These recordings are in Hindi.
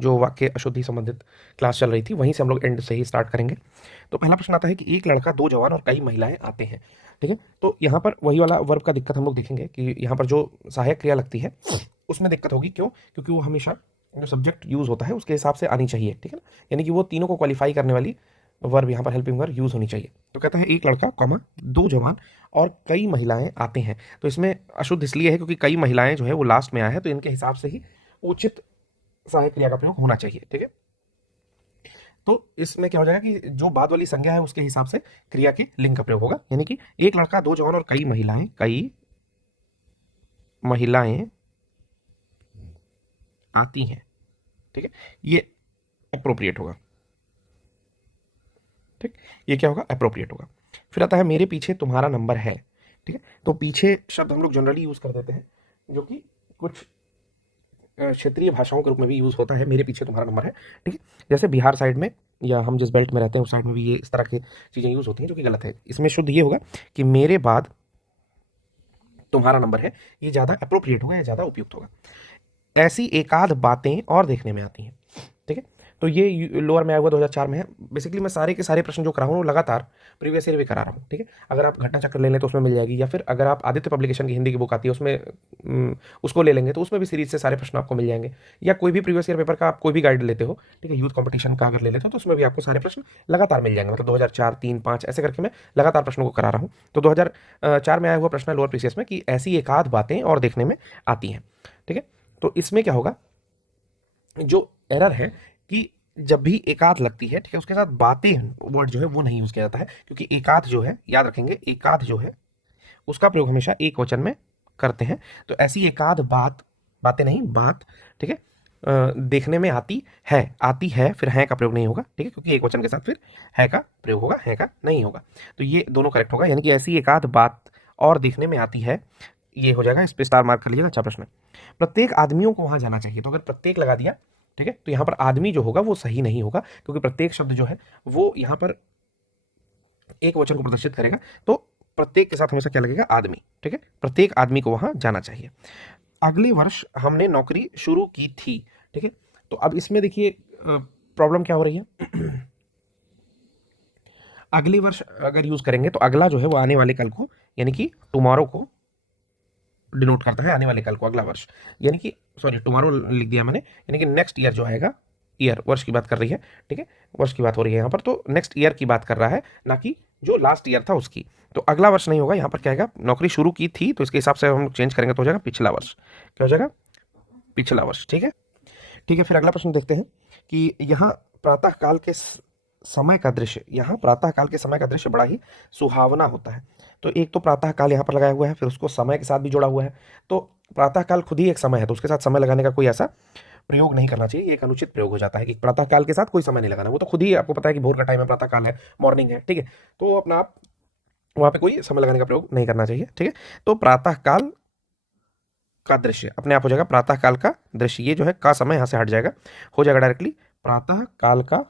जो वाक्य अशुद्धि संबंधित क्लास चल रही थी वहीं से हम लोग एंड से ही स्टार्ट करेंगे। तो पहला प्रश्न आता है कि एक लड़का, दो जवान और कई महिलाएं आते हैं। ठीक है, तो यहाँ पर वही वाला वर्ब का दिक्कत हम लोग देखेंगे कि यहाँ पर जो सहायक क्रिया लगती है उसमें दिक्कत होगी। क्यों? क्योंकि वो हमेशा जो सब्जेक्ट यूज होता है उसके हिसाब से आनी चाहिए। ठीक है ना, यानी कि वो तीनों को क्वालिफाई करने वाली वर्ब यहाँ पर हेल्पिंग वर्ब यूज होनी चाहिए। तो कहता है एक लड़का कॉमा दो जवान और कई महिलाएं आते हैं। तो इसमें अशुद्ध इसलिए है क्योंकि कई महिलाएं जो है वो लास्ट में आए हैं, तो इनके हिसाब से ही उचित सहायक क्रिया का प्रयोग होना चाहिए। ठीक है, तो इसमें क्या हो जाएगा कि जो बाद वाली संज्ञा है उसके हिसाब से क्रिया के लिंग का प्रयोग होगा। यानी कि एक लड़का, दो जवान और कई महिलाएं, कई महिलाएं आती हैं। ठीक है, ये अप्रोप्रिएट होगा। ठीक, ये क्या होगा? अप्रोप्रिएट होगा। फिर आता है मेरे पीछे तुम्हारा नंबर है। ठीक है, तो पीछे शब्द हम लोग जनरली यूज कर देते हैं, जो कि कुछ क्षेत्रीय भाषाओं के रूप में भी यूज होता है। मेरे पीछे तुम्हारा नंबर है। ठीक है, जैसे बिहार साइड में या हम जिस बेल्ट में रहते हैं उस साइड में भी ये इस तरह की चीजें यूज होती हैं, जो कि गलत है। इसमें शुद्ध ये होगा कि मेरे बाद तुम्हारा नंबर है, ये ज्यादा अप्रोप्रिएट होगा या ज्यादा उपयुक्त होगा। ऐसी एकाध बातें और देखने में आती हैं। ठीक है, तो ये लोअर में आया हुआ 2004 में है। बेसिकली मैं सारे के सारे प्रश्न जो करा हूँ वो लगातार प्रीवियस ईयर भी करा रहा हूँ। ठीक है, अगर आप घटना चक्र ले लें तो उसमें मिल जाएगी, या फिर अगर आप आदित्य पब्लिकेशन की हिंदी की बुक आती है उसमें उसको ले लेंगे तो उसमें भी सीरीज से सारे प्रश्न आपको मिल जाएंगे। या कोई भी प्रीवियस ईयर पेपर का आप कोई भी गाइड लेते हो, ठीक है, यूथ कंपटीशन का अगर ले लेते हो तो उसमें भी आपको सारे प्रश्न लगातार मिल जाएंगे। मतलब 2004, 3, 5 ऐसे करके मैं लगातार प्रश्नों को करा रहा हूँ। तो 2004 में आया हुआ प्रश्न लोअर प्रीवियस में कि ऐसी एकाध बातें और देखने में आती हैं। ठीक है, तो इसमें क्या होगा, जो एरर है कि जब भी एकाध लगती है, ठीक है, उसके साथ बातें वर्ड जो है वो नहीं यूज किया जाता है, क्योंकि एकाध जो है, याद रखेंगे, एकाध जो है उसका प्रयोग हमेशा एक वचन में करते हैं। तो ऐसी एकाध बात, बातें नहीं, बात, ठीक है, देखने में आती है, आती है, फिर है का प्रयोग नहीं होगा। ठीक है, क्योंकि एक वचन के साथ फिर है का प्रयोग होगा, है का नहीं होगा। तो ये दोनों करेक्ट होगा, यानी कि ऐसी एकाध बात और देखने में आती है, ये हो जाएगा। इस पे स्टार मार्क कर लीजिएगा। अच्छा प्रश्न है, प्रत्येक आदमियों को वहां जाना चाहिए। तो अगर प्रत्येक लगा दिया, ठीक है, तो यहां पर आदमी जो होगा वो सही नहीं होगा, क्योंकि प्रत्येक शब्द जो है वो यहां पर एक वचन को प्रदर्शित करेगा। तो प्रत्येक के साथ हमेशा क्या लगेगा? आदमी। ठीक है, प्रत्येक आदमी को वहां जाना चाहिए। अगले वर्ष हमने नौकरी शुरू की थी। ठीक है, तो अब इसमें देखिए प्रॉब्लम क्या हो रही है। अगले वर्ष अगर यूज करेंगे तो अगला जो है वो आने वाले कल को, यानी कि टुमारो को डिनोट करता है, आने वाले कल को, अगला वर्ष। यानी कि सॉरी, टुमारो लिख दिया मैंने, यानी कि नेक्स्ट ईयर जो आएगा, ईयर वर्ष की बात कर रही है। ठीक है, वर्ष की बात हो रही है यहाँ पर, तो नेक्स्ट ईयर की बात कर रहा है, ना कि जो लास्ट ईयर था उसकी। तो अगला वर्ष नहीं होगा, यहाँ पर क्या आएगा? नौकरी शुरू की थी, तो इसके हिसाब से हम चेंज करेंगे तो हो जाएगा पिछला वर्ष। क्या हो जाएगा? पिछला वर्ष। ठीक है, ठीक है, फिर अगला प्रश्न देखते हैं कि यहाँ प्रातः काल के समय का दृश्य, यहाँ प्रातः काल के समय का दृश्य बड़ा ही सुहावना होता है। तो एक तो प्रातः काल यहाँ पर लगाया हुआ है, फिर उसको समय के साथ भी जोड़ा हुआ है। तो प्रातः काल खुद ही एक समय है, तो उसके साथ समय लगाने का कोई ऐसा प्रयोग नहीं करना चाहिए। ये एक अनुचित प्रयोग हो जाता है कि प्रातः काल के साथ कोई समय नहीं लगाना। वो तो खुद ही आपको पता है कि भोर का टाइम है, प्रातः काल है, मॉर्निंग है। ठीक है, तो अपना आप वहां पे कोई समय लगाने का प्रयोग नहीं करना चाहिए। ठीक है, तो प्रातः काल का दृश्य अपने आप हो जाएगा प्रातः काल का दृश्य। ये जो है का समय यहां से हट जाएगा, हो जाएगा डायरेक्टली प्रातः काल का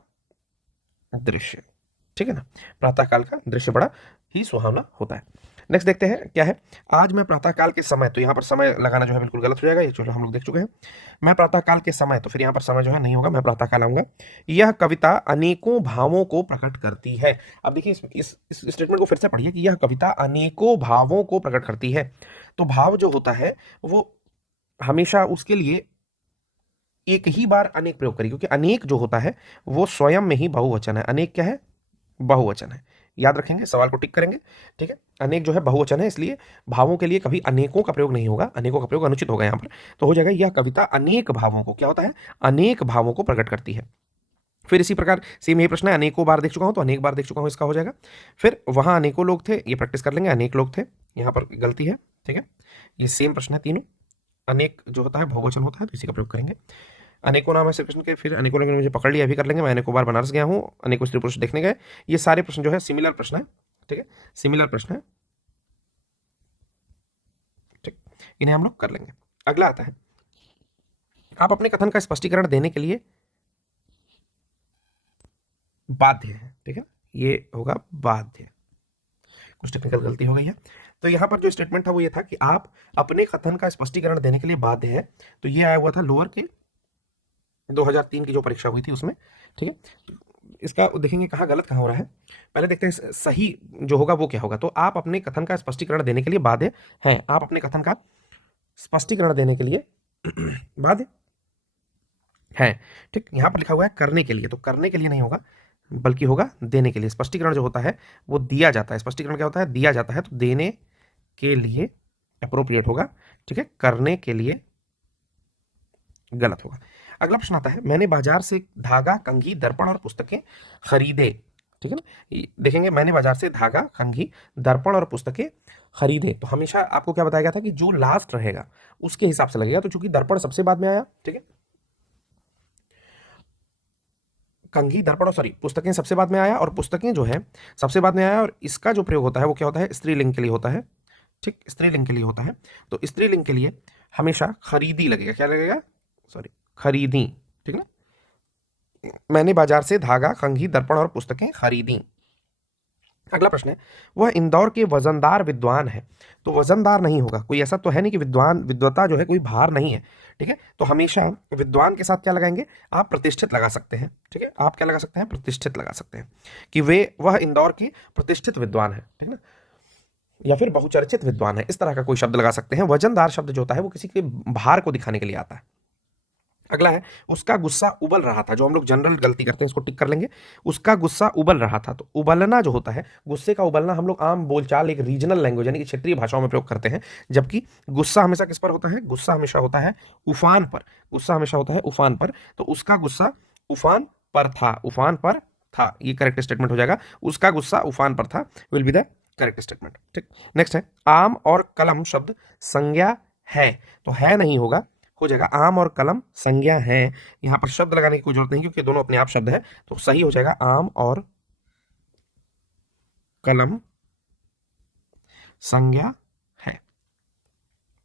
दृश्य। ठीक है ना, प्रातः काल का दृश्य बड़ा ही सुहावना होता है। नेक्स्ट देखते हैं क्या है। आज मैं प्रातः काल के समय, तो यहाँ पर समय लगाना जो है बिल्कुल गलत हो जाएगा, ये जो हम लोग देख चुके हैं। मैं प्रातः काल के समय, तो फिर यहाँ पर समय जो है नहीं होगा, मैं प्रातः काल आऊंगा। यह कविता अनेकों भावों को प्रकट करती है। अब देखिए इस स्टेटमेंट को फिर से पढ़िए कि यह कविता अनेकों भावों को प्रकट करती है। तो भाव जो होता है वो हमेशा उसके लिए एक ही बार अनेक प्रयोग करिए, क्योंकि अनेक जो होता है वो स्वयं में ही बहुवचन है। अनेक क्या है? बहुवचन है। याद रखेंगे, सवाल को टिक करेंगे। ठीक है, अनेक जो है बहुवचन है, इसलिए भावों के लिए कभी अनेकों का प्रयोग नहीं होगा, अनेकों का प्रयोग अनुचित होगा यहाँ पर। तो हो जाएगा यह कविता अनेक भावों को, क्या होता है? अनेक भावों को प्रकट करती है। फिर इसी प्रकार सेम यही प्रश्न है, अनेकों बार देख चुका हूं तो अनेक बार देख चुका हूं, इसका हो जाएगा। फिर वहां अनेकों लोग थे, ये प्रैक्टिस कर लेंगे, अनेक लोग थे, यहाँ पर गलती है। ठीक है, ये सेम प्रश्न है तीनों। अनेक जो होता है बहुवचन होता है, तो इसी का प्रयोग करेंगे। अनेकों नाम ऐसे प्रश्न के, फिर अनेकों लोगों ने मुझे पकड़ लिया, अभी कर लेंगे। मैं अनेकों बार बनारस गया हूँ, अनेकों स्त्री पुरुष देखने गए। ये सारे प्रश्न जो है सिमिलर प्रश्न है। ठीक है, सिमिलर प्रश्न है। ठीक, इन्हें हम लोग कर लेंगे। अगला आता है, आप अपने कथन का स्पष्टीकरण देने के लिए बाध्य है। ठीक है, ये होगा बाध्य, कुछ टेक्निकल गलती हो गई है। तो यहां पर जो स्टेटमेंट था वो ये था कि आप अपने कथन का स्पष्टीकरण देने के लिए बाध्य है। तो ये आया हुआ था लोअर के 2003 की जो परीक्षा हुई थी उसमें, ठीक है। तो इसका देखेंगे कहाँ गलत कहाँ हो रहा है। पहले देखते हैं सही जो होगा वो क्या होगा। तो आप अपने कथन का स्पष्टीकरण देने के लिए बाध्य हैं, आप अपने कथन का स्पष्टीकरण देने के लिए बाध्य हैं, ठीक। यहाँ पर लिखा हुआ है करने के लिए, तो करने के लिए नहीं होगा बल्कि होगा देने के लिए। स्पष्टीकरण जो होता है वो दिया जाता है, स्पष्टीकरण क्या होता है, दिया जाता है, तो देने के लिए अप्रोप्रिएट होगा, ठीक है। करने के लिए गलत होगा। अगला प्रश्न आता है, मैंने बाजार से धागा, कंघी, दर्पण और पुस्तकें खरीदे, ठीक है ना। देखेंगे मैंने बाजार से धागा, कंघी, दर्पण और पुस्तकें खरीदे, तो हमेशा आपको क्या बताया गया था कि जो लास्ट रहेगा उसके हिसाब से लगेगा। तो चूंकि दर्पण सबसे बाद में आया, ठीक है, कंघी, दर्पण और सॉरी पुस्तकें सबसे बाद में आया और पुस्तकें जो है सबसे बाद में आया, और इसका जो प्रयोग होता है वो क्या होता है, स्त्रीलिंग के लिए होता है, ठीक, स्त्रीलिंग के लिए होता है। तो स्त्रीलिंग के लिए हमेशा खरीदी लगेगा, क्या लगेगा, सॉरी खरीदी, ठीक है ना। मैंने बाजार से धागा, कंघी, दर्पण और पुस्तकें खरीदी। अगला प्रश्न है, वह इंदौर के वजनदार विद्वान है, तो वजनदार नहीं होगा, कोई ऐसा तो है नहीं कि विद्वान, विद्वता जो है कोई भार नहीं है, ठीक है। तो हमेशा विद्वान के साथ क्या लगाएंगे, आप प्रतिष्ठित लगा सकते हैं, ठीक है। आप क्या लगा सकते हैं, प्रतिष्ठित लगा सकते हैं कि वह इंदौर के प्रतिष्ठित विद्वान है, ठीक है ना, या फिर बहुचर्चित विद्वान है, इस तरह का कोई शब्द लगा सकते हैं। वजनदार शब्द जो होता है वो किसी के भार को दिखाने के लिए आता है। अगला है, उसका गुस्सा उबल रहा था, जो हम लोग जनरल गलती करते हैं इसको टिक कर लेंगे। उसका गुस्सा उबल रहा था, तो उबलना जो होता है, गुस्से का उबलना हम लोग आम बोलचाल एक रीजनल लैंग्वेज यानी कि क्षेत्रीय भाषाओं में प्रयोग करते हैं, जबकि गुस्सा हमेशा किस पर होता है, गुस्सा हमेशा होता है उफान पर, गुस्सा हमेशा होता है उफान पर। तो उसका गुस्सा उफान पर था, उफान पर था, ये करेक्ट स्टेटमेंट हो जाएगा। उसका गुस्सा उफान पर था will be the correct statement, ठीक। नेक्स्ट है, आम और कलम शब्द संज्ञा है, तो है नहीं होगा, हो जाएगा आम और कलम संज्ञा है। यहां पर शब्द लगाने की कोई जरूरत नहीं क्योंकि दोनों अपने आप शब्द है, तो सही हो जाएगा आम और कलम संज्ञा है,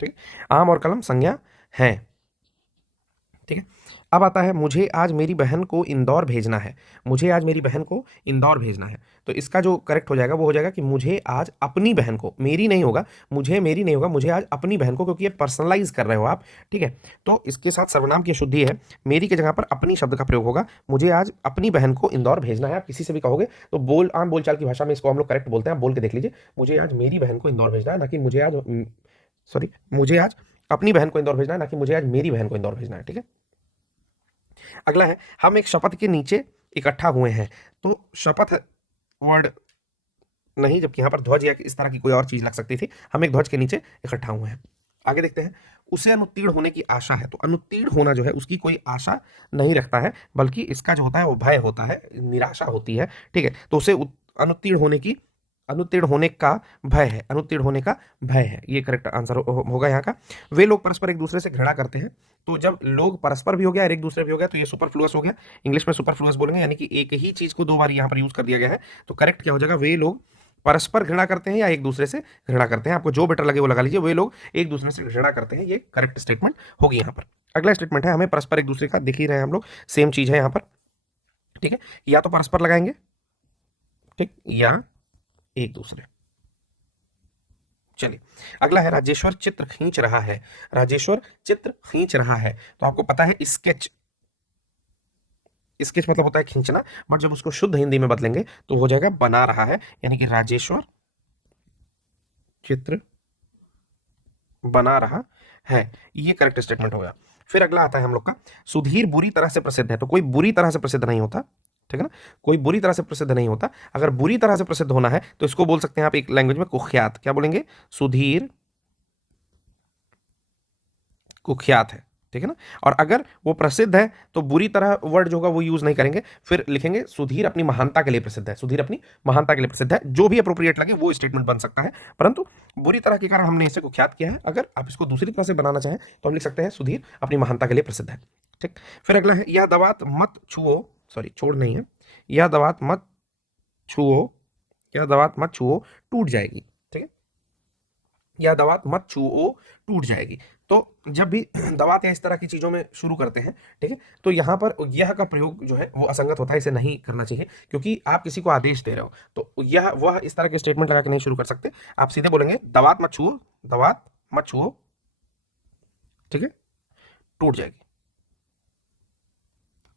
ठीक है। आम और कलम संज्ञा है, ठीक है। अब आता है, मुझे आज मेरी बहन को इंदौर भेजना है, मुझे आज मेरी बहन को इंदौर भेजना है। तो इसका जो करेक्ट हो जाएगा वो हो जाएगा कि मुझे आज अपनी बहन को, मेरी नहीं होगा, मुझे मेरी नहीं होगा, मुझे आज अपनी बहन को, क्योंकि ये पर्सनलाइज कर रहे हो आप, ठीक है। तो इसके साथ सर्वनाम की शुद्धि है, मेरी की जगह पर अपनी शब्द का प्रयोग होगा। मुझे आज अपनी बहन को इंदौर भेजना है। आप किसी से भी कहोगे तो आम बोलचाल की भाषा में इसको हम लोग करेक्ट बोलते हैं। आप बोल के देख लीजिए, मुझे आज मेरी बहन को इंदौर भेजना है, ना कि मुझे आज सॉरी मुझे आज अपनी बहन को इंदौर भेजना है, ना कि मुझे आज मेरी बहन को इंदौर भेजना है, ठीक है। अगला है, हम एक शपथ के नीचे इकट्ठा हुए हैं, तो शपथ वर्ड नहीं, जबकि यहां पर ध्वज या इस तरह की कोई और चीज लग सकती थी। हम एक ध्वज के नीचे इकट्ठा हुए हैं। आगे देखते हैं, उसे अनुत्तीर्ण होने की आशा है, तो अनुत्तीर्ण होना जो है उसकी कोई आशा नहीं रखता है, बल्कि इसका जो होता है वो भय होता है, निराशा होती है, ठीक है। तो उसे अनुत्तीर्ण होने की, अनुत्तीर्ण होने का भय है, अनुत्तीर्ण होने का भय है, ये करेक्ट आंसर होगा यहाँ का। वे लोग परस्पर एक दूसरे से घृणा करते हैं, तो जब लोग परस्पर भी हो गया और एक दूसरे भी हो गया तो ये सुपरफ्लुअस हो गया, इंग्लिश में सुपरफ्लुअस बोलेंगे, यानी कि एक ही चीज को दो बार यहाँ पर यूज कर दिया गया है। तो करेक्ट क्या हो जाएगा, वे लोग परस्पर घृणा करते हैं या एक दूसरे से घृणा करते हैं, आपको जो बेटर लगे वो लगा लीजिए। वे लोग एक दूसरे से घृणा करते हैं, ये करेक्ट स्टेटमेंट होगी यहाँ पर। अगला स्टेटमेंट है, हमें परस्पर एक दूसरे का, दिख ही रहे हैं हम लोग, सेम चीज है यहाँ पर, ठीक है। या तो परस्पर लगाएंगे, ठीक, या एक दूसरे। चलिए अगला है, राजेश्वर चित्र खींच रहा है, राजेश्वर चित्र खींच रहा है। तो आपको पता है स्केच, स्केच मतलब होता है खींचना, बट जब उसको शुद्ध हिंदी में बदलेंगे तो हो जाएगा बना रहा है, यानी कि राजेश्वर चित्र बना रहा है, ये करेक्ट स्टेटमेंट होगा। फिर अगला आता है हम लोग का, सुधीर बुरी तरह से प्रसिद्ध है, तो कोई बुरी तरह से प्रसिद्ध नहीं होता, ठीक है ना, कोई बुरी तरह से प्रसिद्ध नहीं होता। अगर बुरी तरह से प्रसिद्ध होना है तो इसको बोल सकते हैं आप एक लैंग्वेज में कुख्यात, क्या बोलेंगे, सुधीर कुख्यात है, ठीक है ना। और अगर वो प्रसिद्ध है तो बुरी तरह वर्ड जो होगा वो यूज नहीं करेंगे, फिर लिखेंगे सुधीर अपनी महानता के लिए प्रसिद्ध है, सुधीर अपनी महानता के लिए प्रसिद्ध है, जो भी अप्रोप्रिएट लगे वो स्टेटमेंट बन सकता है, परंतु बुरी तरह के कारण हमने इसे कुख्यात किया है। अगर आप इसको दूसरी तरह से बनाना चाहें तो हम लिख सकते हैं सुधीर अपनी महानता के लिए प्रसिद्ध है, ठीक। फिर अगला है, यह दवात मत छुओ, सॉरी छोड़ नहीं है, यह दवात मत छुओ, यह दवात मत छुओ टूट जाएगी, ठीक है, यह दवात मत छुओ टूट जाएगी। तो जब भी दवात या इस तरह की चीजों में शुरू करते हैं, ठीक है, तो यहां पर यह का प्रयोग जो है वो असंगत होता है, इसे नहीं करना चाहिए, क्योंकि आप किसी को आदेश दे रहे हो, तो यह वह इस तरह के स्टेटमेंट लगा के नहीं शुरू कर सकते। आप सीधे बोलेंगे दवात मत छुओ, दवात मत छुओ, ठीक है, टूट जाएगी।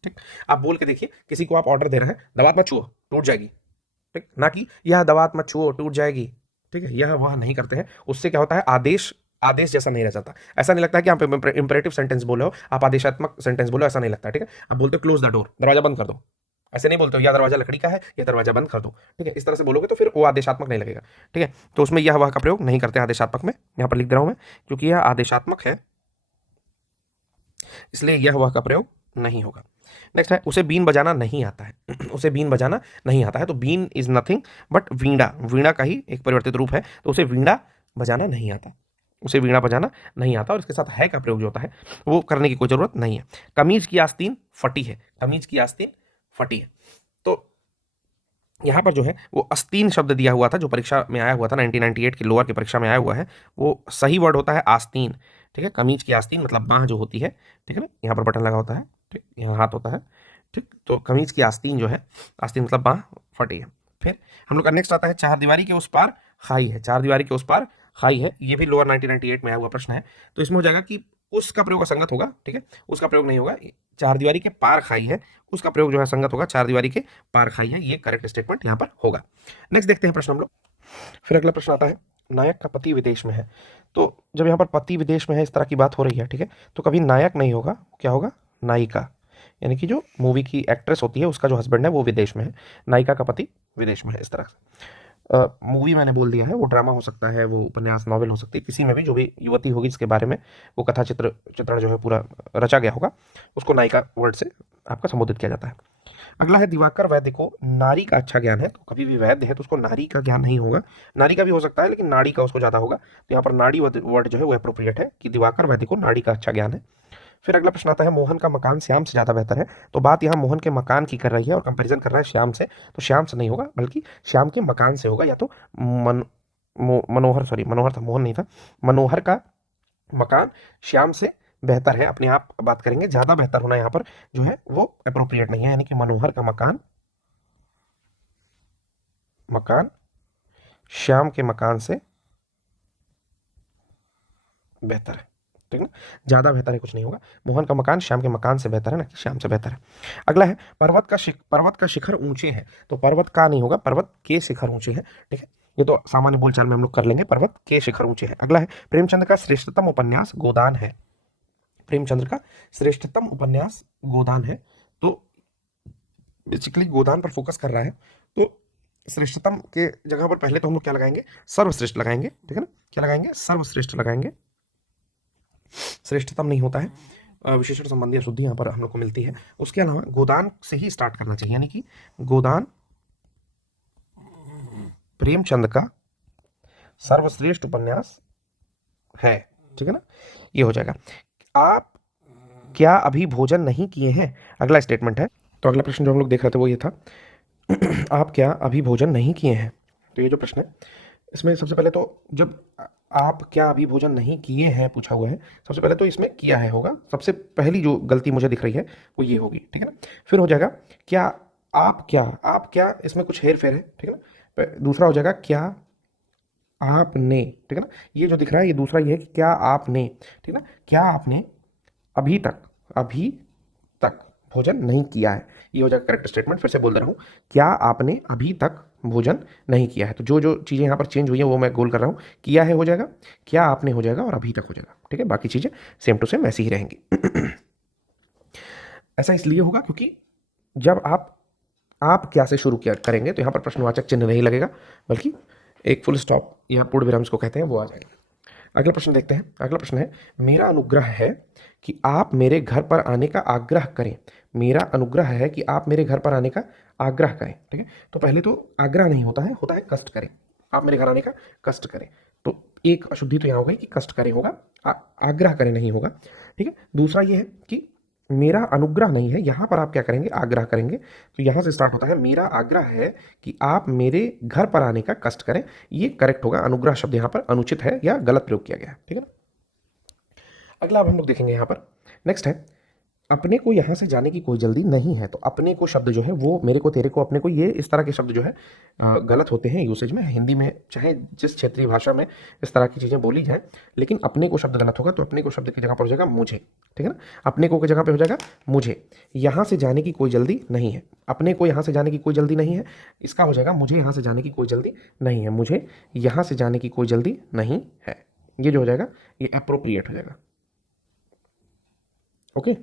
ठीक, आप बोल के देखिए, किसी को आप ऑर्डर दे रहे हैं, दवात मत छुओ टूट जाएगी, ठीक, ना कि यह दवात मत छुओ टूट जाएगी, ठीक है, यह वह नहीं करते हैं। उससे क्या होता है, आदेश आदेश जैसा नहीं रह जाता। ऐसा नहीं लगता है कि आप इंपरेटिव सेंटेंस बोले हो, आप आदेशात्मक सेंटेंस बोलो, ऐसा नहीं लगता है, ठीक है। आप बोलते हो क्लोज द डोर, दरवाजा बंद कर दो, ऐसे नहीं बोलते हो या दरवाजा लकड़ी का है या दरवाजा बंद कर दो, ठीक है। इस तरह से बोलोगे तो फिर वो आदेशात्मक नहीं लगेगा, ठीक है। तो उसमें यह वह का प्रयोग नहीं करते आदेशात्मक में, यहां पर लिख दे रहा हूं मैं, क्योंकि यह आदेशात्मक है, इसलिए यह वह का प्रयोग नहीं होगा। नेक्स्ट है, उसे बीन बजाना नहीं आता है। उसे बीन बजाना नहीं आता है, तो बीन इज नथिंग बट वीणा, वीणा का ही एक परिवर्तित रूप है, तो उसे वीणा बजाना नहीं आता, उसे वीणा बजाना नहीं आता, और इसके साथ है का प्रयोग जो होता है वो करने की कोई जरूरत नहीं है। कमीज की आस्तीन फटी है, कमीज की आस्तीन फटी है, तो यहाँ पर जो है वो आस्तीन शब्द दिया हुआ था, जो परीक्षा में आया हुआ था 1998 की लोअर की परीक्षा में आया हुआ है, वो सही वर्ड होता है आस्तीन, ठीक है। कमीज की आस्तीन मतलब बाह जो होती है, ठीक है ना, यहाँ पर बटन लगा होता है, ठीक, यहाँ हाथ होता है, ठीक, तो कमीज की आस्तीन जो है, आस्तीन मतलब बाह फटी है। फिर हम लोग का नेक्स्ट आता है, चार दीवारी के उस पार खाई है, चार दीवारी के उस पार खाई है, ये भी लोअर 1998 में आया हुआ प्रश्न है, तो इसमें हो जाएगा कि उसका प्रयोग असंगत होगा, ठीक है, उसका प्रयोग नहीं होगा। चार दीवारी के पार खाई है, उसका प्रयोग जो है संगत होगा, चार दीवारी के पार खाई है, ये करेक्ट स्टेटमेंट यहाँ पर होगा। नेक्स्ट देखते हैं प्रश्न हम लोग। फिर अगला प्रश्न आता है, नायक का पति विदेश में है, तो जब यहाँ पर पति विदेश में है, इस तरह की बात हो रही है, ठीक है, तो कभी नायक नहीं होगा, क्या होगा, नायिका, यानी कि जो मूवी की एक्ट्रेस होती है उसका जो हस्बैंड है वो विदेश में है, नायिका का पति विदेश में है, इस तरह से। मूवी मैंने बोल दिया है, वो ड्रामा हो सकता है, वो उपन्यास नॉवेल हो सकती है, किसी में भी जो भी युवती होगी जिसके बारे में वो कथा चित्रण जो है पूरा रचा गया होगा, उसको नायिका वर्ड से आपका संबोधित किया जाता है। अगला है, दिवाकर वैद्य को नारी का अच्छा ज्ञान है, तो कभी भी वैद्य है तो उसको नारी का ज्ञान नहीं होगा, नारी का भी हो सकता है लेकिन नाड़ी का उसको ज़्यादा होगा, तो यहाँ पर नाड़ी वर्ड जो है वो अप्रोप्रिएट है कि दिवाकर वैद्य को नाड़ी का अच्छा ज्ञान है। फिर अगला प्रश्न आता है, मोहन का मकान श्याम से ज़्यादा बेहतर है, तो बात यहाँ मोहन के मकान की कर रही है और कंपैरिजन कर रहा है श्याम से, तो श्याम से नहीं होगा बल्कि श्याम के मकान से होगा, या तो मनोहर, सॉरी मनोहर था, मोहन नहीं था, मनोहर का मकान श्याम से बेहतर है, अपने आप बात करेंगे, ज़्यादा बेहतर होना यहाँ पर जो है वो अप्रोप्रिएट नहीं है, यानी कि मनोहर का मकान श्याम के मकान से बेहतर है, ठीक ना, ज़्यादा बेहतर है कुछ नहीं होगा, मोहन का मकान श्याम के मकान से बेहतर है ना कि श्याम से बेहतर है। अगला है, पर्वत का शिखर ऊंचे है, तो पर्वत का नहीं होगा, पर्वत के शिखर ऊंचे हैं, ठीक है, ये तो सामान्य बोलचाल में हम लोग कर लेंगे, पर्वत के शिखर ऊंचे हैं। अगला है, प्रेमचंद का श्रेष्ठतम उपन्यास गोदान है, प्रेमचंद्र का श्रेष्ठतम उपन्यास गोदान है, तो बेसिकली गोदान पर फोकस कर रहा है, तो श्रेष्ठतम के जगह पर पहले तो हम लोग क्या लगाएंगे, सर्वश्रेष्ठ लगाएंगे, ठीक है ना, क्या लगाएंगे, सर्वश्रेष्ठ लगाएंगे, श्रेष्ठतम नहीं होता है, विशेषण संबंधी अशुद्धि यहाँ पर हम लोग को मिलती है। उसके अलावा गोदान से ही स्टार्ट करना चाहिए, यानी कि गोदान प्रेमचंद का सर्वश्रेष्ठ उपन्यास है, ठीक है ना, ये हो जाएगा। आप क्या अभी भोजन नहीं किए हैं, अगला स्टेटमेंट है, तो अगला प्रश्न जो हम लोग देख रहे थे वो ये था, आप क्या अभी भोजन नहीं किए हैं, तो ये जो प्रश्न है इसमें सबसे पहले तो जब आप क्या अभी भोजन नहीं किए हैं पूछा हुआ है, सबसे पहले तो इसमें किया है होगा, सबसे पहली जो गलती मुझे दिख रही है वो ये होगी, ठीक है ना। फिर हो जाएगा क्या आप क्या, इसमें कुछ हेर फेर है, ठीक है ना। दूसरा हो जाएगा क्या आपने, ठीक है ना, ये जो दिख रहा है ये दूसरा ये है कि क्या आपने, ठीक है ना, क्या आपने अभी तक भोजन नहीं किया है, ये हो जाएगा करेक्ट स्टेटमेंट। फिर से बोल दे रहा हूँ, क्या आपने अभी तक भोजन नहीं किया है, तो जो जो चीज़ें यहाँ पर चेंज हुई हैं वो मैं गोल कर रहा हूँ, किया है हो जाएगा, क्या आपने हो जाएगा और अभी तक हो जाएगा, ठीक है, बाकी चीज़ें सेम टू सेम ऐसी ही रहेंगी। ऐसा इसलिए होगा क्योंकि जब आप क्या से शुरू किया करेंगे तो यहाँ पर प्रश्नवाचक चिन्ह नहीं लगेगा, बल्कि एक फुल स्टॉप या पूर्ण विराम जिसको कहते हैं वो आ जाएगा। अगला प्रश्न देखते हैं, अगला प्रश्न है, मेरा अनुग्रह है कि आप मेरे घर पर आने का आग्रह करें, मेरा अनुग्रह है कि आप मेरे घर पर आने का आग्रह करें, ठीक है, तो पहले तो आग्रह नहीं होता है, होता है कष्ट करें, आप मेरे घर आने का कष्ट करें, तो एक अशुद्धि तो यहाँ हो गई कि कष्ट करें होगा, आग्रह करें नहीं होगा, ठीक है। दूसरा ये है कि मेरा अनुग्रह नहीं है, यहाँ पर आप क्या करेंगे, आग्रह करेंगे, तो यहाँ से स्टार्ट होता है, मेरा आग्रह है कि आप मेरे घर पर आने का कष्ट करें, ये करेक्ट होगा, अनुग्रह शब्द यहाँ पर अनुचित है या गलत प्रयोग किया गया है, ठीक है ना। अगला अब हम लोग देखेंगे यहाँ पर, नेक्स्ट है, अपने को यहाँ से जाने की कोई जल्दी नहीं है। तो अपने को शब्द जो है वो मेरे को, तेरे को, अपने को, ये इस तरह के शब्द जो है गलत होते हैं यूसेज में। हिंदी में चाहे जिस क्षेत्रीय भाषा में इस तरह की चीज़ें बोली जाए, लेकिन अपने को शब्द गलत होगा। तो अपने को शब्द की जगह पर हो जाएगा मुझे, ठीक है ना। अपने को की जगह पर हो जाएगा मुझे। यहाँ से जाने की कोई जल्दी नहीं है, अपने को यहाँ से जाने की कोई जल्दी नहीं है, इसका हो जाएगा मुझे यहाँ से जाने की कोई जल्दी नहीं है। मुझे यहाँ से जाने की कोई जल्दी नहीं है, ये जो हो जाएगा ये अप्रोप्रिएट हो जाएगा। ओके,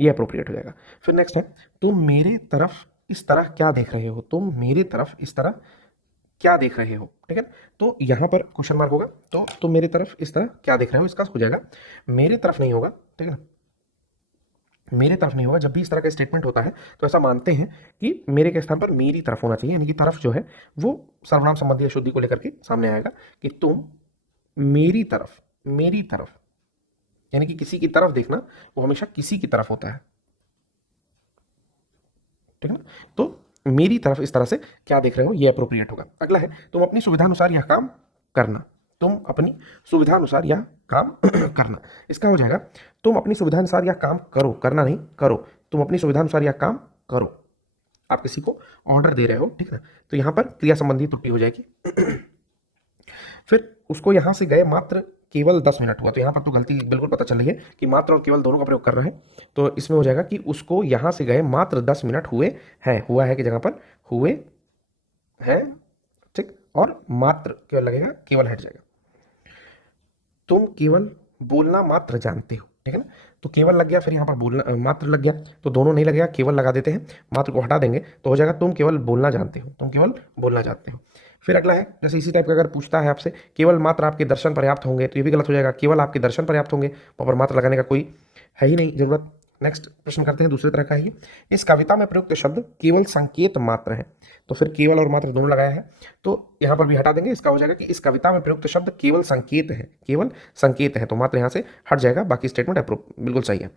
ये अप्रोप्रिएट हो जाएगा। फिर नेक्स्ट है, तुम मेरे तरफ इस तरह क्या देख रहे हो। तुम मेरे तरफ इस तरह क्या देख रहे हो, ठीक है। तो यहाँ पर क्वेश्चन मार्क होगा। तो तुम मेरे तरफ इस तरह क्या देख रहे हो, इसका हो जाएगा मेरे तरफ नहीं होगा, ठीक है ना। मेरे तरफ नहीं होगा। जब भी इस तरह का स्टेटमेंट होता है तो ऐसा मानते हैं कि मेरे के स्थान पर मेरी तरफ होना चाहिए, यानी कि तरफ जो है वो सर्वनाम संबंधी अशुद्धि को लेकर के सामने आएगा कि तुम मेरी तरफ, मेरी तरफ यानी कि किसी की तरफ देखना वो हमेशा किसी की तरफ होता है, ठीक है ना। तो मेरी तरफ इस तरह से क्या देख रहे हो, ये अप्रोप्रिएट होगा। अगला है, तुम अपनी सुविधानुसार यह काम करना। तुम अपनी सुविधानुसार यह काम करना, इसका हो जाएगा तुम अपनी सुविधानुसार यह काम करो, करना नहीं करो। तुम अपनी सुविधानुसार यह काम करो। आप किसी को ऑर्डर दे रहे हो, ठीक है ना, तो यहां पर क्रिया संबंधी त्रुटि हो जाएगी। फिर उसको यहां से गए मात्र केवल 10 मिनट हुआ, तो यहाँ पर तो गलती बिल्कुल पता चल रही है कि मात्र और केवल दोनों का प्रयोग कर रहा है। तो इसमें हो जाएगा कि उसको यहाँ से गए मात्र 10 मिनट हुए हैं, हुआ है की जगह पर हुए हैं, ठीक। और मात्र केवल लगेगा, केवल हट जाएगा। तुम केवल बोलना मात्र जानते हो, ठीक है ना। तो केवल लग गया, फिर यहाँ पर बोलना मात्र लग गया, तो दोनों नहीं लगेगा, केवल लगा देते हैं, मात्र को हटा देंगे तो हो जाएगा तुम केवल बोलना जानते हो, तुम केवल बोलना जानते हो। फिर अगला है, जैसे इसी टाइप का अगर पूछता है आपसे, केवल मात्र आपके दर्शन पर्याप्त होंगे, तो ये भी गलत हो जाएगा। केवल आपके दर्शन पर्याप्त होंगे, वहाँ पर मात्र लगाने का कोई है ही नहीं जरूरत। नेक्स्ट प्रश्न करते हैं, दूसरे तरह का है। इस कविता में प्रयुक्त शब्द केवल संकेत मात्र है, तो फिर केवल और मात्र दोनों लगाया है, तो यहाँ पर भी हटा देंगे। इसका हो जाएगा कि इस कविता में प्रयुक्त शब्द केवल संकेत है, केवल संकेत है, तो मात्र यहाँ से हट जाएगा, बाकी स्टेटमेंट अप्रूव बिल्कुल सही है।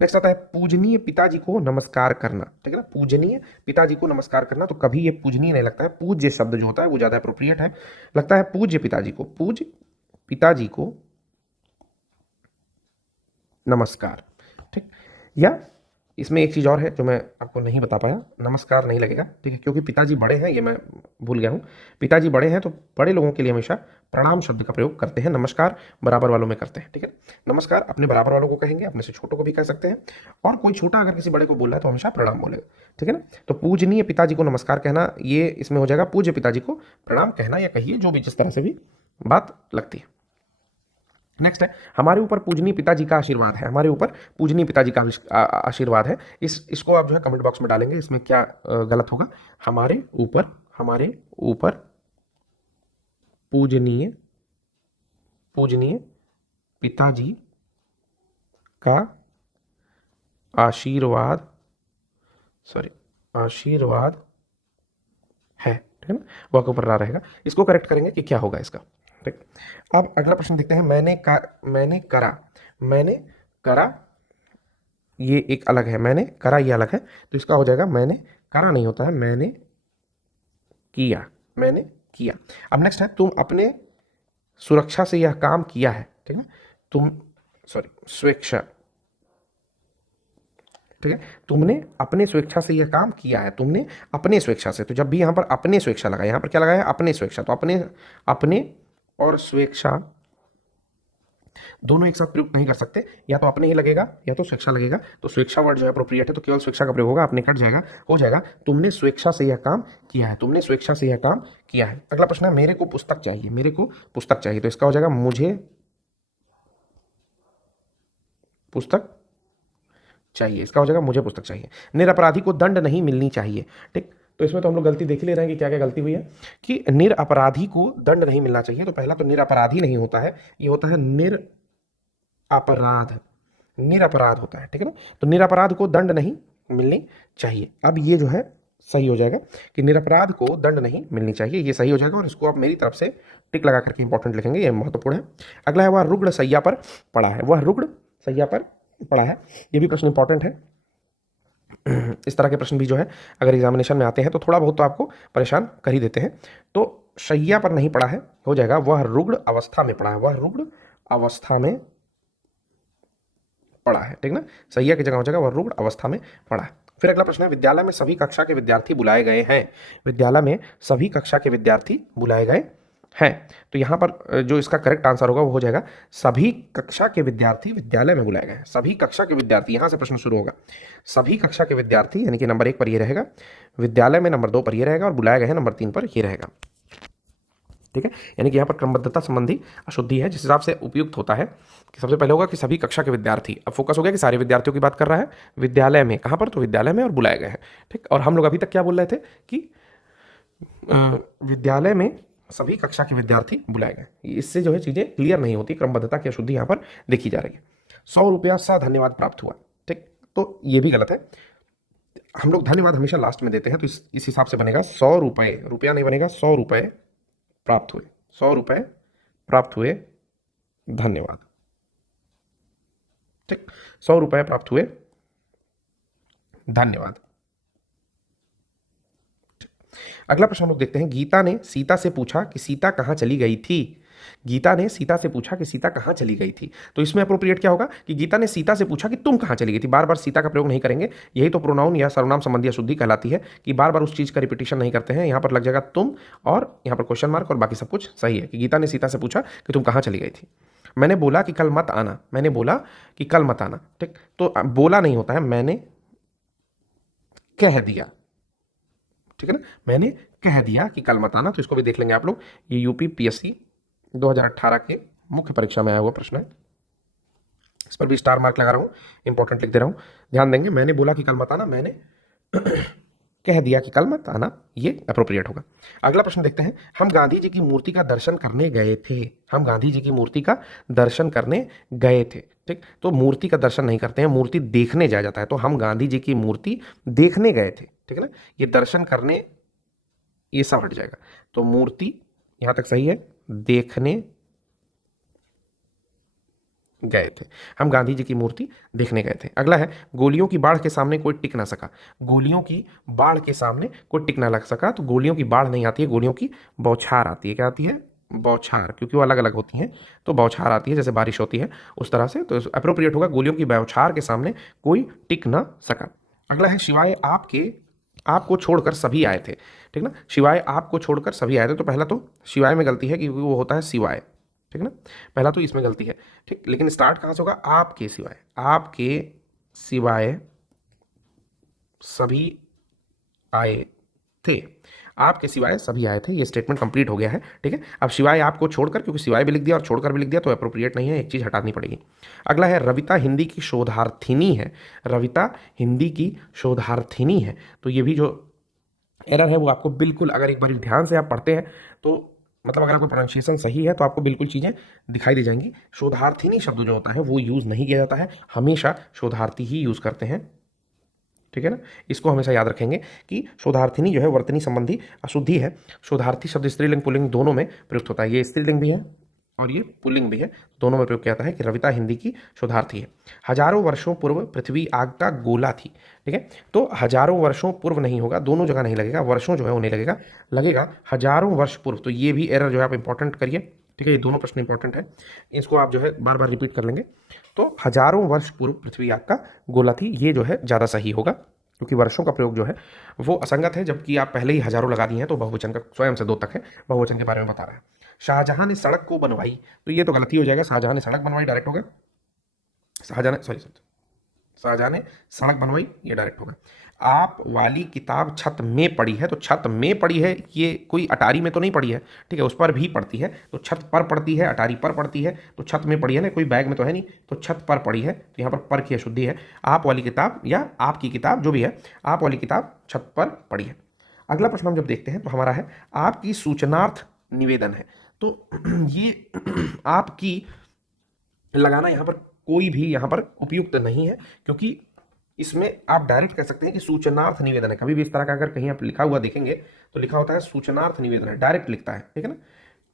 नेक्स्ट आता है, पूजनीय पिताजी को नमस्कार करना, ठीक है ना। पूजनीय पिताजी को नमस्कार करना, तो कभी ये पूजनीय नहीं लगता है, पूज्य शब्द जो होता है वो ज्यादा अप्रोप्रिएट है, लगता है पूज्य पिताजी को, पूज्य पिताजी को नमस्कार, ठीक। या इसमें एक चीज़ और है जो मैं आपको नहीं बता पाया, नमस्कार नहीं लगेगा, ठीक है, क्योंकि पिताजी बड़े हैं, ये मैं भूल गया हूँ। पिताजी बड़े हैं तो बड़े लोगों के लिए हमेशा प्रणाम शब्द का प्रयोग करते हैं, नमस्कार बराबर वालों में करते हैं, ठीक है। नमस्कार अपने बराबर वालों को कहेंगे, अपने से छोटों को भी कह सकते हैं, और कोई छोटा अगर किसी बड़े को बोल रहा है तो हमेशा प्रणाम बोलेगा, ठीक है ना। तो पूजनीय पिताजी को नमस्कार कहना, ये इसमें हो जाएगा पूज्य पिताजी को प्रणाम कहना, या कहिए जो भी जिस तरह से भी बात लगती है। नेक्स्ट है, हमारे ऊपर पूजनीय पिताजी का आशीर्वाद है। हमारे ऊपर पूजनीय पिताजी का आशीर्वाद है, इसको आप जो है कमेंट बॉक्स में डालेंगे, इसमें क्या गलत होगा। हमारे ऊपर पूजनीय पूजनीय पिताजी का आशीर्वाद, सॉरी आशीर्वाद है, ठीक है ना, वह के ऊपर रा रहेगा। इसको करेक्ट करेंगे कि क्या होगा इसका, ठीक। अब अगला प्रश्न देखते हैं, मैंने करा, ये एक अलग है, मैंने करा ये अलग है, तो इसका हो जाएगा मैंने करा नहीं होता है, मैंने किया, मैंने किया। अब नेक्स्ट है, तुम अपने सुरक्षा से यह काम किया है, ठीक है, तुम सॉरी स्वेच्छा, ठीक है, तुमने अपने स्वेच्छा से यह काम किया है, तुमने अपने स्वेच्छा से, तो जब भी यहाँ पर अपने स्वेच्छा लगा, यहाँ पर क्या लगाया है, अपने स्वेच्छा, तो अपने और स्वेच्छा दोनों एक साथ प्रयोग नहीं कर सकते, या तो अपने ही लगेगा या तो स्वेच्छा लगेगा। तो स्वेच्छा वर्ड जो है अप्रोप्रिएट है, तो केवल स्वेच्छा का प्रयोग होगा, अपने कट जाएगा, हो जाएगा तुमने स्वेच्छा से यह काम किया है, तुमने स्वेच्छा से यह काम किया है। अगला प्रश्न है, मेरे को पुस्तक चाहिए, मेरे को पुस्तक चाहिए, तो इसका हो जाएगा मुझे पुस्तक चाहिए, इसका हो जाएगा मुझे पुस्तक चाहिए। निरपराधी को दंड नहीं मिलनी चाहिए, ठीक। तो इसमें तो हम लोग गलती देख ही ले रहे हैं कि क्या क्या गलती हुई है, कि निरपराधी को दंड नहीं मिलना चाहिए, तो पहला तो निरपराधी नहीं होता है, ये होता है निरपराध, निरपराध होता है, ठीक है ना। तो निरपराध को दंड नहीं मिलनी चाहिए। अब ये जो है सही हो जाएगा कि निरपराध को दंड नहीं मिलनी चाहिए, ये सही हो जाएगा, और इसको आप मेरी तरफ से टिक लगा करके इंपॉर्टेंट लिखेंगे, ये महत्वपूर्ण है। अगला है, वह रुग्ण सैया पर पड़ा है, वह रुग्ण सैया पर पड़ा है, ये भी प्रश्न इंपॉर्टेंट है। इस तरह के प्रश्न भी जो है अगर एग्जामिनेशन में आते हैं तो थोड़ा बहुत तो आपको परेशान कर ही देते हैं। तो शैया पर नहीं पड़ा है, हो जाएगा वह रुग्ण अवस्था में पड़ा है, वह रुग्ण अवस्था में पड़ा है, ठीक ना। सही की जगह हो जाएगा वह रूढ़ अवस्था में पड़ा है। फिर अगला प्रश्न है, विद्यालय में सभी कक्षा के विद्यार्थी बुलाए गए हैं। विद्यालय में सभी कक्षा के विद्यार्थी बुलाए गए हैं, तो यहाँ पर जो इसका करेक्ट आंसर होगा वो हो जाएगा सभी कक्षा के विद्यार्थी विद्यालय में बुलाए गए हैं। सभी कक्षा के विद्यार्थी, यहाँ से प्रश्न शुरू होगा। सभी कक्षा के विद्यार्थी यानी कि नंबर 1 पर ये रहेगा, विद्यालय में नंबर 2 पर ये रहेगा, और बुलाए गए हैं नंबर 3 पर ये रहेगा, ठीक है। यानी कि यहाँ पर क्रमबद्धता संबंधी अशुद्धि है, जिस हिसाब से उपयुक्त होता है कि सबसे पहले होगा कि सभी कक्षा के विद्यार्थी। अब फोकस हो गया कि सारे विद्यार्थियों की बात कर रहा है, विद्यालय में, कहाँ पर, तो विद्यालय में, और बुलाए गए हैं, ठीक। और हम लोग अभी तक क्या बोल रहे थे कि विद्यालय में सभी कक्षा के विद्यार्थी बुलाए गए। इससे जो है चीजें क्लियर नहीं होती, क्रमबद्धता की अशुद्धि यहाँ पर देखी जा रही है। 100 रुपया सा धन्यवाद प्राप्त हुआ, ठीक, तो ये भी गलत है। हम लोग धन्यवाद हमेशा लास्ट में देते हैं, तो इस हिसाब से बनेगा 100 रुपये, रुपया नहीं बनेगा, 100 रुपये प्राप्त हुए, 100 रुपये प्राप्त हुए, धन्यवाद, ठीक, 100 रुपये प्राप्त हुए, धन्यवाद। अगला प्रश्न हम लोग देखते हैं, गीता ने सीता से पूछा कि सीता कहाँ चली गई थी। गीता ने सीता से पूछा कि सीता कहाँ चली गई थी, तो इसमें अप्रोप्रिएट क्या होगा कि गीता ने सीता से पूछा कि तुम कहाँ चली गई थी। बार बार सीता का प्रयोग नहीं करेंगे, यही तो प्रोनाउन या सर्वनाम संबंधी अशुद्धि कहलाती है कि बार बार उस चीज़ का रिपीटिशन नहीं करते हैं। यहाँ पर लग जाएगा तुम, और यहाँ पर क्वेश्चन मार्क, और बाकी सब कुछ सही है कि गीता ने सीता से पूछा कि तुम कहाँ चली गई थी। मैंने बोला कि कल मत आना, मैंने बोला कि कल मत आना, ठीक, तो बोला नहीं होता है, मैंने कह दिया, ठीक है ना, मैंने कह दिया कि कल मत आना। तो इसको भी देख लेंगे आप लोग, ये यूपी पीएससी 2018 के मुख्य परीक्षा में आया हुआ प्रश्न है। इस पर भी स्टार मार्क लगा रहा हूँ, इंपॉर्टेंट लिख दे रहा हूँ, ध्यान देंगे। मैंने बोला कि कल मत आना, मैंने कह दिया कि कल मत आना, ये अप्रोप्रिएट होगा। अगला प्रश्न देखते हैं, हम गांधी जी की मूर्ति का दर्शन करने गए थे। हम गांधी जी की मूर्ति का दर्शन करने गए थे, ठीक, तो मूर्ति का दर्शन नहीं करते हैं, मूर्ति देखने जाया जाता है, तो हम गांधी जी की मूर्ति देखने गए थे, ठीक है ना। ये दर्शन करने, ये सब हट जाएगा, तो मूर्ति यहां तक सही है, देखने गए थे, हम गांधी जी की मूर्ति देखने गए थे। अगला है, गोलियों की बाढ़ के सामने कोई टिक ना सका। गोलियों की बाढ़ के सामने कोई टिक ना लग सका, तो गोलियों की बाढ़ नहीं आती है, गोलियों की बौछार आती है। क्या आती है? बौछार, क्योंकि वो अलग अलग होती हैं, तो बौछार आती है, जैसे बारिश होती है उस तरह से, तो अप्रोप्रिएट होगा गोलियों की बौछार के सामने कोई टिक ना सका। अगला है, सिवाय आपके, आपको छोड़कर सभी आए थे, ठीक ना, सिवाय आपको छोड़कर सभी आए थे, तो पहला तो सिवाय में गलती है क्योंकि वो होता है सिवाय, ठीक ना, पहला तो इसमें गलती है, ठीक, लेकिन स्टार्ट कहाँ से होगा? आपके सिवाय, आपके सिवाय सभी आए थे, आपके सिवाय सभी आए थे, ये स्टेटमेंट कंप्लीट हो गया है, ठीक है। अब सिवाय आपको छोड़कर, क्योंकि सिवाय भी लिख दिया और छोड़कर भी लिख दिया तो अप्रोप्रिएट नहीं है, एक चीज़ हटानी पड़ेगी। अगला है, रविता हिंदी की शोधार्थिनी है। रविता हिंदी की शोधार्थिनी है, तो ये भी जो एरर है वो आपको बिल्कुल, अगर एक बार ध्यान से आप पढ़ते हैं तो मतलब अगर आपका प्रोनाउंसिएशन सही है तो आपको बिल्कुल चीज़ें दिखाई दे जाएंगी। शोधार्थिनी शब्द जो होता है वो यूज़ नहीं किया जाता है, हमेशा शोधार्थी ही यूज़ करते हैं, ठीक है ना। इसको हमेशा याद रखेंगे कि शोधार्थिनी जो है वर्तनी संबंधी अशुद्धि है। शोधार्थी शब्द स्त्रीलिंग पुल्लिंग दोनों में प्रयुक्त होता है, ये स्त्रीलिंग भी है और ये पुल्लिंग भी है, दोनों में प्रयोग किया जाता है कि रविता हिंदी की शोधार्थी है। हजारों वर्षों पूर्व पृथ्वी आग का गोला थी, ठीक है, तो हजारों वर्षों पूर्व नहीं होगा, दोनों जगह नहीं लगेगा, वर्षों जो है वो नहीं लगेगा, लगेगा हजारों वर्ष पूर्व, तो ये भी एरर जो है आप इंपॉर्टेंट करिए, ठीक है, ये दोनों प्रश्न इंपॉर्टेंट है, इसको आप जो है बार बार रिपीट कर लेंगे। तो हजारों वर्ष पूर्व पृथ्वी आग का गोला थी, ये जो है ज़्यादा सही होगा, क्योंकि वर्षों का प्रयोग जो है वो असंगत है, जबकि आप पहले ही हजारों लगा दिए हैं, तो बहुवचन का स्वयं से 2 तक है, बहुवचन के बारे में बता रहा है। शाहजहां ने सड़क को बनवाई, तो ये तो गलती हो जाएगा, शाहजहां ने सड़क बनवाई डायरेक्ट होगा, शाहजहां ने सड़क बनवाई, ये डायरेक्ट होगा। आप वाली किताब छत में पड़ी है, तो छत में पड़ी है, ये कोई अटारी में तो नहीं पड़ी है, ठीक है, उस पर भी पड़ती है, तो छत पर पड़ती है, अटारी पर पड़ती है, तो छत में पड़ी है ना, कोई बैग में तो है नहीं, तो छत पर पड़ी है, तो यहाँ पर की अशुद्धि है। आप वाली किताब या आपकी किताब जो भी है, आप वाली किताब छत पर पड़ी है। अगला प्रश्न हम जब देखते हैं तो हमारा है, आपकी सूचनार्थ निवेदन है, तो ये आपकी लगाना यहाँ पर कोई भी यहाँ पर उपयुक्त नहीं है, क्योंकि इसमें आप डायरेक्ट कह सकते हैं कि सूचनार्थ निवेदन है। कभी भी इस तरह का अगर कहीं आप लिखा हुआ देखेंगे तो लिखा होता है सूचनार्थ निवेदन है, डायरेक्ट लिखता है, ठीक है ना,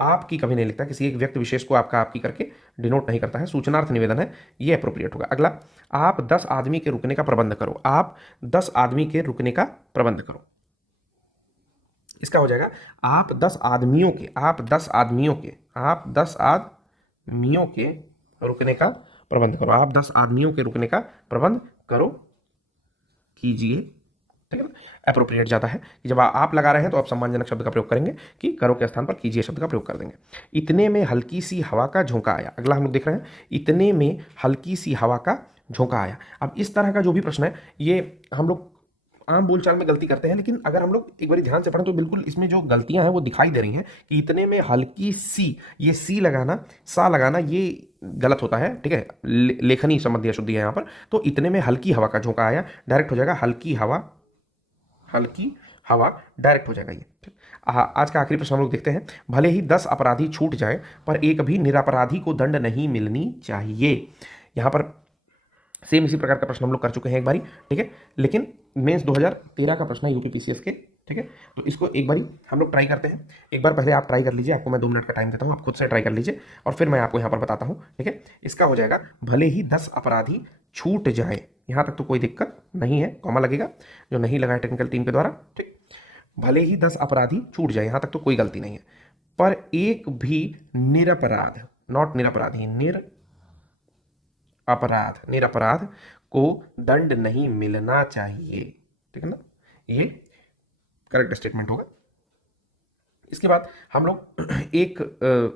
आपकी कभी नहीं लिखता, किसी एक व्यक्ति विशेष को आपका आपकी करके डिनोट नहीं करता है, सूचनार्थ निवेदन है, ये अप्रोप्रिएट होगा। अगला, आप 10 आदमी के रुकने का प्रबंध करो। आप 10 आदमी के रुकने का प्रबंध करो, इसका हो जाएगा आप 10 आदमियों के, आप 10 आदमियों के, आप 10 आदमियों के रुकने का प्रबंध करो, आप 10 आदमियों के रुकने का प्रबंध करो कीजिए, ठीक है ना। अप्रोप्रिएट जाता है कि जब आप लगा रहे हैं तो आप सम्मानजनक शब्द का प्रयोग करेंगे कि करो के स्थान पर कीजिए शब्द का प्रयोग कर देंगे। इतने में हल्की सी हवा का झोंका आया, अगला हम लोग देख रहे हैं, इतने में हल्की सी हवा का झोंका आया। अब इस तरह का जो भी प्रश्न है ये हम लोग आम बोलचाल में गलती करते हैं, लेकिन अगर हम लोग एक बार ध्यान से पढ़ें तो बिल्कुल इसमें जो गलतियां हैं वो दिखाई दे रही हैं कि इतने में हल्की सी, ये सी लगाना, सा लगाना ये गलत होता है, ठीक है, लेखनी संबंधी अशुद्धि है यहाँ पर। तो इतने में हल्की हवा का झोंका आया, डायरेक्ट हो जाएगा हल्की हवा, हल्की हवा डायरेक्ट हो जाएगा ये। आज का आखिरी प्रश्न हम लोग देखते हैं, भले ही 10 अपराधी छूट जाए पर एक भी निरपराधी को दंड नहीं मिलनी चाहिए। यहाँ पर सेम इसी प्रकार का प्रश्न हम लोग कर चुके हैं एक बारी, ठीक है, लेकिन मेंस 2013 का प्रश्न है यूपी पीसीएस के, ठीक है। तो इसको एक बारी हम लोग ट्राई करते हैं, एक बार पहले आप ट्राई कर लीजिए, आपको मैं 2 मिनट का टाइम देता हूँ, आप खुद से ट्राई कर लीजिए और फिर मैं आपको यहाँ पर बताता हूँ, ठीक है। इसका हो जाएगा भले ही 10 अपराधी छूट जाए, यहाँ तक तो कोई दिक्कत नहीं है, कॉमा लगेगा जो नहीं लगा है टेक्निकल टीम के द्वारा, ठीक। भले ही 10 अपराधी छूट जाए, यहाँ तक तो कोई गलती नहीं है, पर एक भी निरपराध, नॉट निरपराधी, निरपराध को दंड नहीं मिलना चाहिए, ठीक है ना, ये करेक्ट स्टेटमेंट होगा। इसके बाद हम लोग एक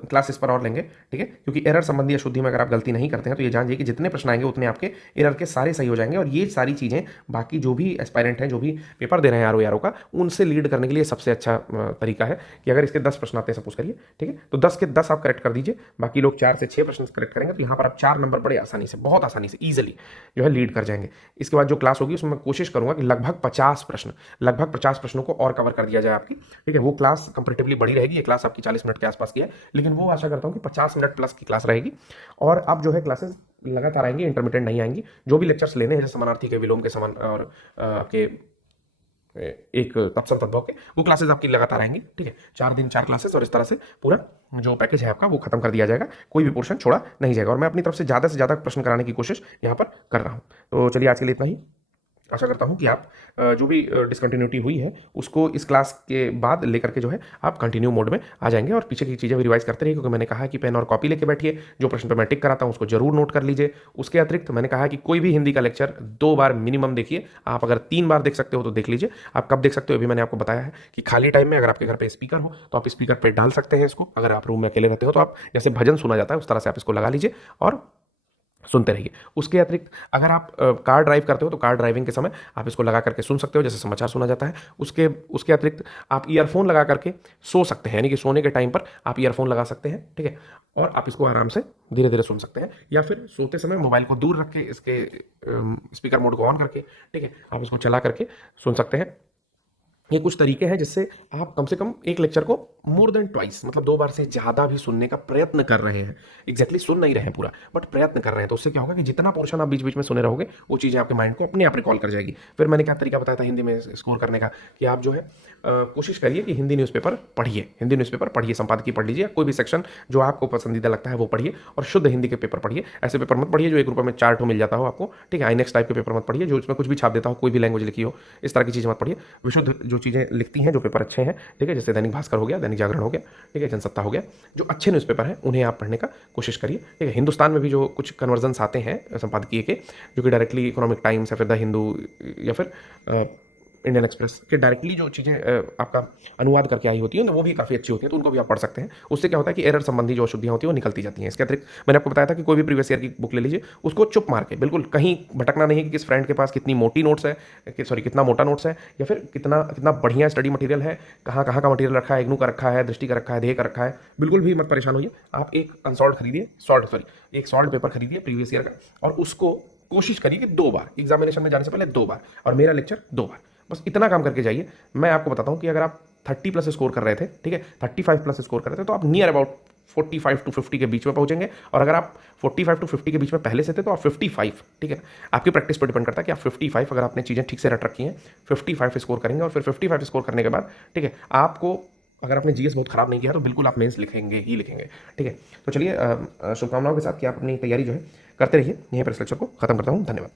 क्लास इस पर और लेंगे, ठीक है, क्योंकि एरर संबंधी अशुद्धि में अगर आप गलती नहीं करते हैं तो ये जानिए कि जितने प्रश्न आएंगे उतने आपके एरर के सारे सही हो जाएंगे, और ये सारी चीज़ें बाकी जो भी एस्पायरेंट हैं, जो भी पेपर दे रहे हैं आरओ का, उनसे लीड करने के लिए सबसे अच्छा तरीका है कि अगर इसके 10 प्रश्न आते हैं सपोज करिए, ठीक है, तो 10 के 10 आप करेक्ट कर दीजिए, बाकी लोग 4 से 6 प्रश्न करेक्ट करेंगे, तो यहाँ पर आप 4 नंबर बड़े आसानी से, बहुत आसानी से, ईजिली जो है लीड कर जाएंगे। इसके बाद जो क्लास होगी उसमें मैं कोशिश करूँगा कि लगभग 50 प्रश्नों को और कवर कर दिया जाए आपकी, ठीक है। वो क्लास कंपेरेटिवली बड़ी रहेगी, ये क्लास आपकी 40 मिनट के आसपास की है, लेकिन वो आशा करता हूं कि 50 मिनट प्लस की क्लास रहेगी। और अब जो है क्लासेस लगातार आएंगी, इंटरमिटेंट नहीं आएंगी। जो भी लेक्चर्स लेने हैं जैसे समानार्थी के, विलोम के, समान और आपके एक तत्सम तद्भव के, वो क्लासेस आपकी लगातार आएंगी, ठीक है। 4 दिन 4 क्लासेस, और इस तरह से पूरा जो पैकेज है आपका वो खत्म कर दिया जाएगा, कोई भी पोर्शन छोड़ा नहीं जाएगा। और मैं अपनी तरफ से ज़्यादा प्रश्न कराने की कोशिश यहाँ पर कर रहा हूँ। तो चलिए आज के लिए इतना ही। आशा करता हूं कि आप जो भी डिसकंटिन्यूटी हुई है उसको इस क्लास के बाद लेकर के जो है आप कंटिन्यू मोड में आ जाएंगे, और पीछे की चीज़ें भी रिवाइज करते रहिए, क्योंकि मैंने कहा कि पेन और कॉपी लेके बैठिए, जो प्रश्न पर मैं टिक कराता हूं उसको जरूर नोट कर लीजिए। उसके अतिरिक्त मैंने कहा कि कोई भी हिंदी का लेक्चर 2 बार मिनिमम देखिए, आप अगर 3 बार देख सकते हो तो देख लीजिए। आप कब देख सकते हो अभी मैंने आपको बताया है कि खाली टाइम में अगर आपके घर पर स्पीकर हो तो आप स्पीकर पर डाल सकते हैं इसको, अगर आप रूम में अकेले रहते हो तो आप जैसे भजन सुना जाता है उस तरह से आप इसको लगा लीजिए और सुनते रहिए। उसके अतिरिक्त अगर आप कार ड्राइव करते हो तो कार ड्राइविंग के समय आप इसको लगा करके सुन सकते हो, जैसे समाचार सुना जाता है। उसके अतिरिक्त आप ईयरफोन लगा करके सो सकते हैं, यानी कि सोने के टाइम पर आप ईयरफोन लगा सकते हैं, ठीक है, और आप इसको आराम से धीरे धीरे सुन सकते हैं, या फिर सोते समय मोबाइल को दूर रख के इसके स्पीकर मोड को ऑन करके, ठीक है, आप इसको चला करके सुन सकते हैं। ये कुछ तरीके हैं जिससे आप कम से कम एक लेक्चर को मोर देन ट्वाइस, मतलब 2 बार से ज़्यादा भी सुनने का प्रयत्न कर रहे हैं। एग्जैक्टली सुन नहीं रहे हैं पूरा, बट प्रयत्न कर रहे हैं। तो उससे क्या होगा कि जितना पोर्शन आप बीच बीच में सुने रहोगे वो चीज़ें आपके माइंड को अपने आप रिकॉल कर जाएगी। फिर मैंने क्या तरीका बताया था हिंदी में स्कोर करने का, कि आप जो है कोशिश करिए कि हिंदी न्यूज़पेपर पढ़िए, संपादकीय पढ़ लीजिए, कोई भी सेक्शन जो आपको पसंदीदा लगता है वो पढ़िए, और शुद्ध हिंदी के पेपर पढ़िए। ऐसे पेपर मत पढ़िए जो 1 रुपये में 4 ठो मिल जाता हो आपको, ठीक है। आईनेक्स टाइप के पेपर मत पढ़िए जो इसमें कुछ भी छाप देता हो, कोई भी लैंग्वेज लिखी हो, इस तरह की चीज़ें मत पढ़िए। विशुद्ध जो चीज़ें लिखती हैं, जो पेपर अच्छे हैं, ठीक है, जैसे दैनिक भास्कर हो गया, दैनिक जागरण हो गया, ठीक है, जनसत्ता हो गया, जो अच्छे न्यूज़पेपर हैं उन्हें आप पढ़ने का कोशिश करिए, ठीक है। हिंदुस्तान में भी जो कुछ कन्वर्जन्स आते हैं संपादकीय के, जो कि डायरेक्टली इकोनॉमिक टाइम्स या फिर द हिंदू या फिर इंडियन एक्सप्रेस के डायरेक्टली जो चीज़ें आपका अनुवाद करके आई होती है वो भी काफ़ी अच्छी होती हैं, तो उनको भी आप पढ़ सकते हैं। उससे क्या होता है कि एरर संबंधी जो अशुद्धियाँ होती हैं वो निकलती जाती हैं। इसके अतिरिक्त मैंने आपको बताया था कि कोई भी प्रीवियस ईयर की बुक ले लीजिए, उसको चुप मार के, बिल्कुल कहीं भटकना नहीं है कि किस फ्रेंड के पास कितनी मोटी नोट्स है, कितना मोटा नोट्स है, या फिर कितना बढ़िया स्टडी मटेरियल है, कहाँ का मटेरियल रखा है, इग्नू का रखा है, दृष्टि का रखा है, ध्येय का रखा है। बिल्कुल भी मत परेशान होइए, आप एक अनसॉल्व खरीदिए, एक सॉल्व पेपर खरीदिए प्रीवियस ईयर का, और उसको कोशिश करिए कि 2 बार एग्जामिनेशन में जाने से पहले 2 बार, और मेरा लेक्चर 2 बार, बस इतना काम करके जाइए। मैं आपको बताता हूँ कि अगर आप 30+ स्कोर कर रहे थे, ठीक है, 35+ स्कोर कर रहे थे, तो आप नियर अबाउट 45 to 50 के बीच में पहुंचेंगे, और अगर आप 45 to 50 के बीच में पहले से थे तो आप 55, ठीक है, आपकी प्रैक्टिस पर डिपेंड करता है कि आप 55, अगर आपने चीज़ें ठीक से रट रखी हैं, 55 स्कोर करेंगे, और फिर 55 स्कोर करने के बाद, ठीक है, आपको अगर आपने जीएस बहुत खराब नहीं किया तो बिल्कुल आप मेंस लिखेंगे, ठीक है। तो चलिए शुभकामनाओं के साथ कि आप अपनी तैयारी जो है करते रहिए। यहीं पर इस लेक्चर को खत्म करता हूँ। धन्यवाद।